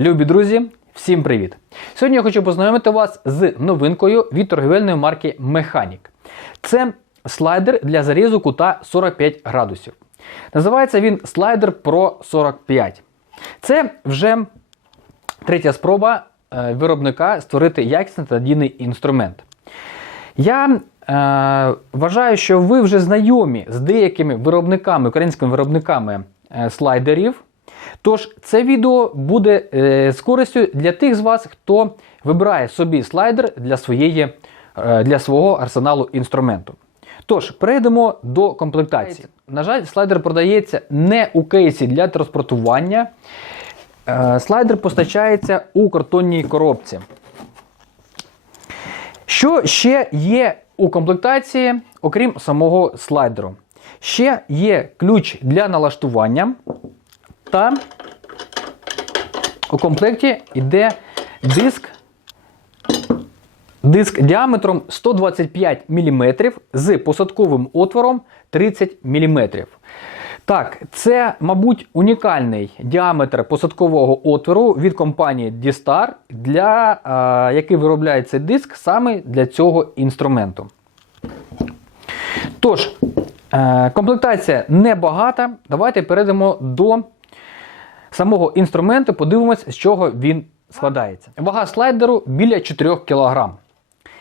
Любі друзі, всім привіт! Сьогодні я хочу познайомити вас з новинкою від торгівельної марки Mechanic. Це слайдер для зарізу кута 45 градусів. Називається він слайдер Pro 45. Це вже третя спроба е, виробника створити якісний та інструмент. Я е, вважаю, що ви вже знайомі з деякими виробниками, українськими виробниками е, слайдерів. Тож це відео буде е, з користю для тих з вас, хто вибирає собі слайдер для, своєї, е, для свого арсеналу інструменту. Тож, перейдемо до комплектації. На жаль, слайдер продається не у кейсі для транспортування. Е, Слайдер постачається у картонній коробці. Що ще є у комплектації, окрім самого слайдеру? Ще є ключ для налаштування, та у комплекті йде диск, диск діаметром 125 мм з посадковим отвором 30 мм. Так, це, мабуть, унікальний діаметр посадкового отвору від компанії D-Star, для, е, який виробляє цей диск саме для цього інструменту. Тож, е, комплектація небагата. Давайте перейдемо до самого інструменту, подивимось, з чого він складається. Вага слайдеру біля 4 кг,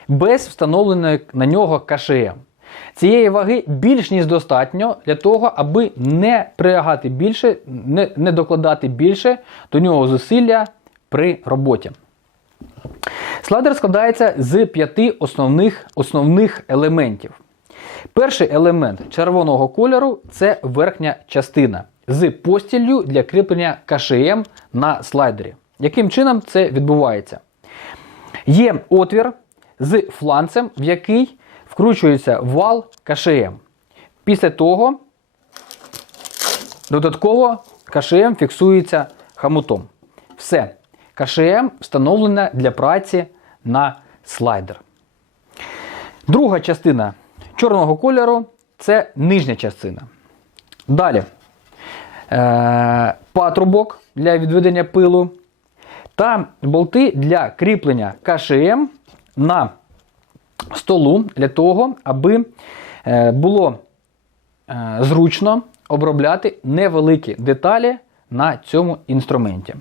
без встановленої на нього КШМ. Цієї ваги більш ніж достатньо для того, аби не прилягати більше, не, не докладати більше до нього зусилля при роботі. Слайдер складається з п'яти основних, основних елементів. Перший елемент червоного кольору це верхня частина з постіллю для кріплення КШМ на слайдері. Яким чином це відбувається? Є отвір з фланцем, в який вкручується вал КШМ. Після того додатково КШМ фіксується хамутом. Все. КШМ встановлена для праці на слайдер. Друга частина чорного кольору це нижня частина. Далі патрубок для відведення пилу та болти для кріплення КШМ на столу для того, аби е, було е, зручно обробляти невеликі деталі на цьому інструменті.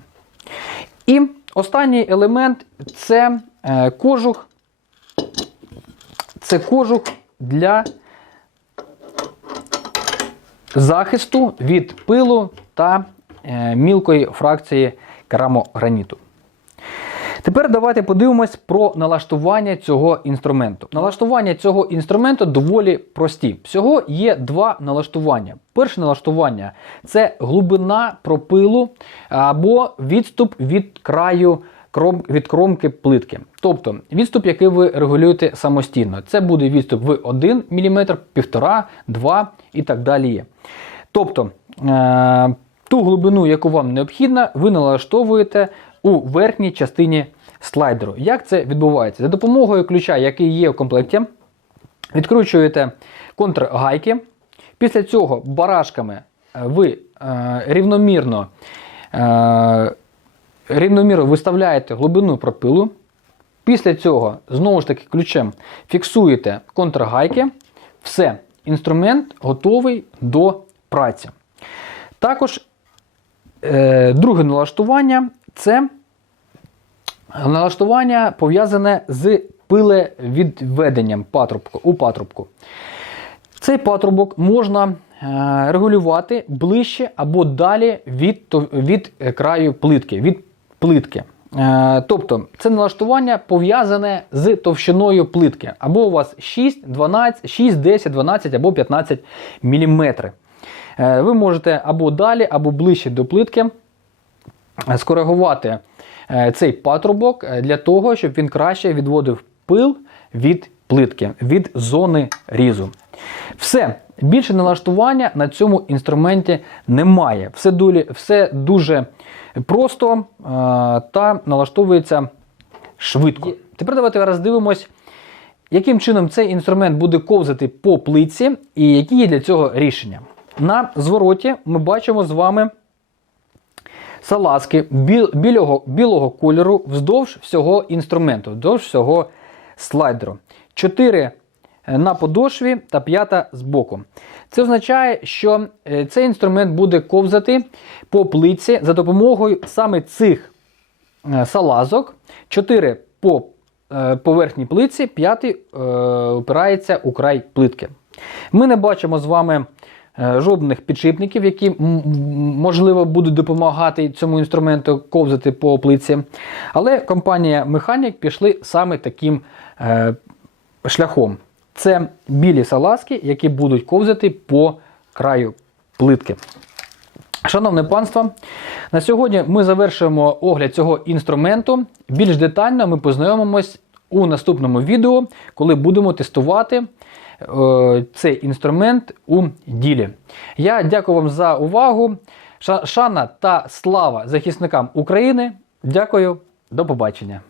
І останній елемент це е, кожух. Це кожух для захисту від пилу та е, мілкої фракції керамограніту. Тепер давайте подивимось про налаштування цього інструменту. Налаштування цього інструменту доволі прості. Всього є два налаштування. Перше налаштування це глибина пропилу або відступ від краю від кромки плитки. Тобто відступ, який ви регулюєте самостійно. Це буде відступ в 1 мм, 1,5, 2 і так далі. Тобто е ту глибину, яку вам необхідна, ви налаштовуєте у верхній частині слайдеру. Як це відбувається? За допомогою ключа, який є в комплекті, відкручуєте контргайки. Після цього барашками ви е рівномірно. Е рівномірно виставляєте глибину пропилу. Після цього, знову ж таки, ключем фіксуєте контргайки. Все, інструмент готовий до праці. Також е, друге налаштування це налаштування пов'язане з пилевідведенням патрубку, у патрубку. Цей патрубок можна е, регулювати ближче або далі від, від краю плитки. від плитки. Е, тобто це налаштування пов'язане з товщиною плитки. Або у вас 6, 12, 6, 10, 12 або 15 мм. Е, ви можете або далі, або ближче до плитки скоригувати е, цей патрубок для того, щоб він краще відводив пил від плитки, від зони різу. Все. Більше налаштування на цьому інструменті немає. Все, дулі, все дуже просто е, та налаштовується швидко. Тепер давайте роздивимось, яким чином цей інструмент буде ковзати по плитці і які є для цього рішення. На звороті ми бачимо з вами салазки білого, білого кольору вздовж всього інструменту, вздовж всього слайдеру. 4 на подошві та п'ята збоку. Це означає, що е, цей інструмент буде ковзати по плитці за допомогою саме цих е, салазок. 4 по е, поверхні плитці, п'ятий опирається у край плитки. Ми не бачимо з вами жодних підшипників, які можливо будуть допомагати цьому інструменту ковзати по плитці. Але компанія Mechanic пішли саме таким шляхом. Це білі салазки, які будуть ковзати по краю плитки. Шановне панство, на сьогодні ми завершуємо огляд цього інструменту. Більш детально ми познайомимось у наступному відео, коли будемо тестувати е, цей інструмент у ділі. Я дякую вам за увагу. Шана та слава захисникам України. Дякую, до побачення.